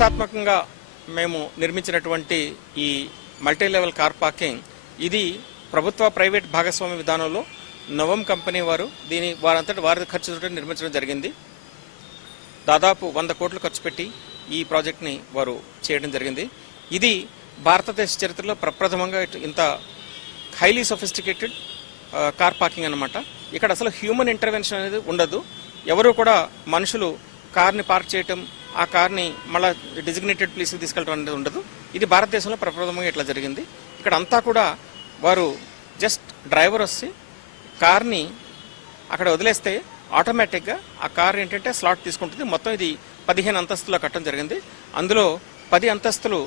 ప్రతిష్టాత్మకంగా మేము నిర్మించినటువంటి ఈ మల్టీ లెవెల్ కార్ పార్కింగ్ ఇది ప్రభుత్వ ప్రైవేట్ భాగస్వామ్య విధానంలో నవం కంపెనీ వారు వారంతటి వారి ఖర్చుతో నిర్మించడం జరిగింది. దాదాపు 100 కోట్లు ఖర్చు పెట్టి ఈ ప్రాజెక్ట్ని వారు చేయడం జరిగింది. ఇది భారతదేశ చరిత్రలో ప్రప్రథమంగా ఇంత హైలీ సొఫిస్టికేటెడ్ కార్ పార్కింగ్ అన్నమాట. ఇక్కడ అసలు హ్యూమన్ ఇంటర్వెన్షన్ అనేది ఉండదు. ఎవరు కూడా మనుషులు కార్ని పార్క్ చేయటం, ఆ కార్ని మళ్ళీ డిజిగ్నేటెడ్ ప్లేస్కి తీసుకెళ్ళడం అనేది ఉండదు. ఇది భారతదేశంలో ప్రప్రథమంగా ఇట్లా జరిగింది. ఇక్కడ అంతా కూడా వారు జస్ట్ డ్రైవర్ వచ్చి కార్ని అక్కడ వదిలేస్తే ఆటోమేటిక్గా ఆ కార్ ఏంటంటే స్లాట్ తీసుకుంటుంది. మొత్తం ఇది 15 అంతస్తులో కట్టడం జరిగింది. అందులో 10 అంతస్తులు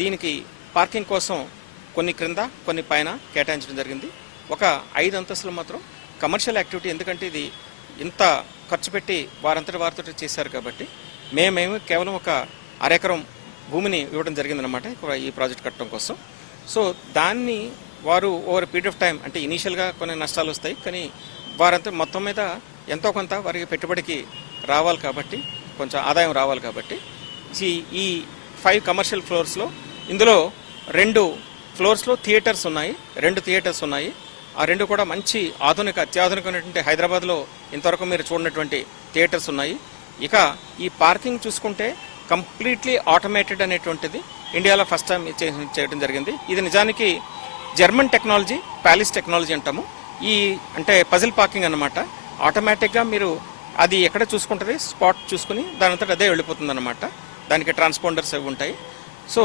దీనికి పార్కింగ్ కోసం, కొన్ని క్రింద కొన్ని పైన కేటాయించడం జరిగింది. ఒక 5 అంతస్తులు మాత్రం కమర్షియల్ యాక్టివిటీ, ఎందుకంటే ఇది ఇంత ఖర్చు పెట్టి వారితో చేశారు కాబట్టి మేమేమి కేవలం ఒక అరెకరం భూమిని ఇవ్వడం జరిగిందనమాట ఈ ప్రాజెక్ట్ కట్టడం కోసం. సో దాన్ని వారు ఓవర్ పీరియడ్ ఆఫ్ టైం, అంటే ఇనీషియల్గా కొన్ని నష్టాలు వస్తాయి, కానీ వారంతా మొత్తం మీద ఎంతో కొంత వారికి పెట్టుబడికి రావాలి కాబట్టి, కొంచెం ఆదాయం రావాలి కాబట్టి ఈ 5 కమర్షియల్ ఫ్లోర్స్లో ఇందులో 2 ఫ్లోర్స్లో థియేటర్స్ ఉన్నాయి. 2 థియేటర్స్ ఉన్నాయి. ఆ 2 కూడా మంచి అత్యాధునికమైనటువంటి హైదరాబాద్లో ఇంతవరకు మీరు చూడనటువంటి థియేటర్స్ ఉన్నాయి. ఇక ఈ పార్కింగ్ చూసుకుంటే కంప్లీట్లీ ఆటోమేటెడ్ అనేటువంటిది ఇండియాలో ఫస్ట్ టైం చేయడం జరిగింది. ఇది నిజానికి జర్మన్ టెక్నాలజీ, ప్యాలిస్ టెక్నాలజీ అంటాము. అంటే పజిల్ పార్కింగ్ అన్నమాట. ఆటోమేటిక్గా మీరు అది ఎక్కడ చూసుకుంటుంది, స్పాట్ చూసుకుని దానంతట అదే వెళ్ళిపోతుంది అనమాట. దానికి ట్రాన్స్పాండర్స్ అవి ఉంటాయి. సో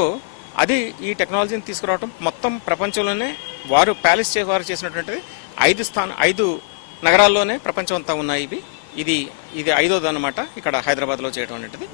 అది ఈ టెక్నాలజీని తీసుకురావడం మొత్తం ప్రపంచంలోనే వారు ప్యాలిస్ వారు చేసినటువంటిది 5 నగరాల్లోనే ప్రపంచం అంతా ఉన్నాయి. ఇది 5వ అనమాట ఇక్కడ హైదరాబాద్లో చేయడం అనేటిది.